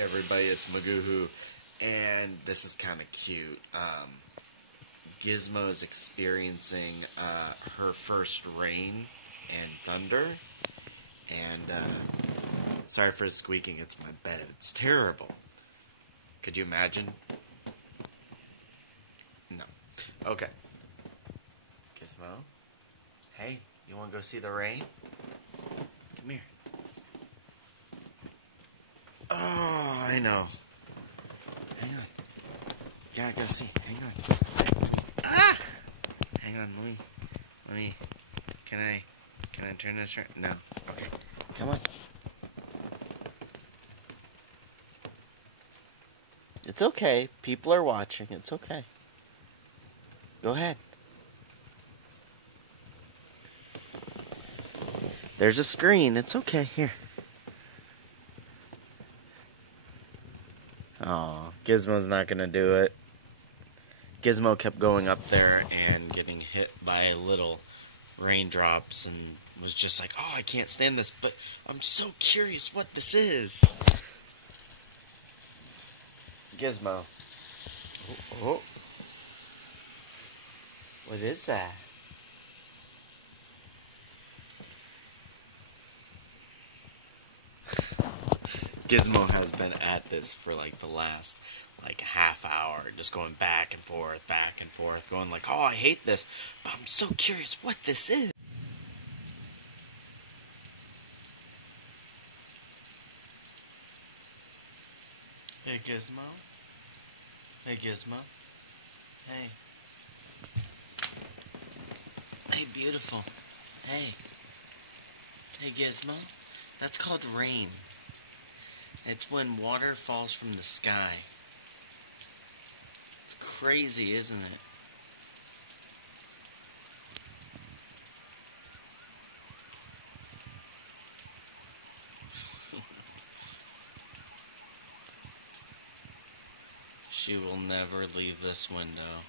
everybody, it's Magoowho, and this is kind of cute. Gizmo is experiencing her first rain and thunder, and sorry for squeaking, it's my bed. It's terrible. Could you imagine? No. Okay. Gizmo? Hey, you want to go see the rain? Come here. Oh, I know. Hang on. Gotta go see. Hang on. Ah! Hang on, let me, can I turn this around? No. Okay. Come on. It's okay. People are watching. It's okay. Go ahead. There's a screen. It's okay. Here. Oh, Gizmo's not gonna do it. Gizmo kept going up there and getting hit by little raindrops and was just like, oh, I can't stand this, but I'm so curious what this is. Gizmo. Oh. What is that? Gizmo has been at this for like the last half hour, just going back and forth, going like, oh, I hate this, but I'm so curious what this is. Hey, Gizmo. Hey, Gizmo. Hey. Hey, beautiful. Hey. Hey, Gizmo. That's called rain. It's when water falls from the sky. It's crazy, isn't it? She will never leave this window.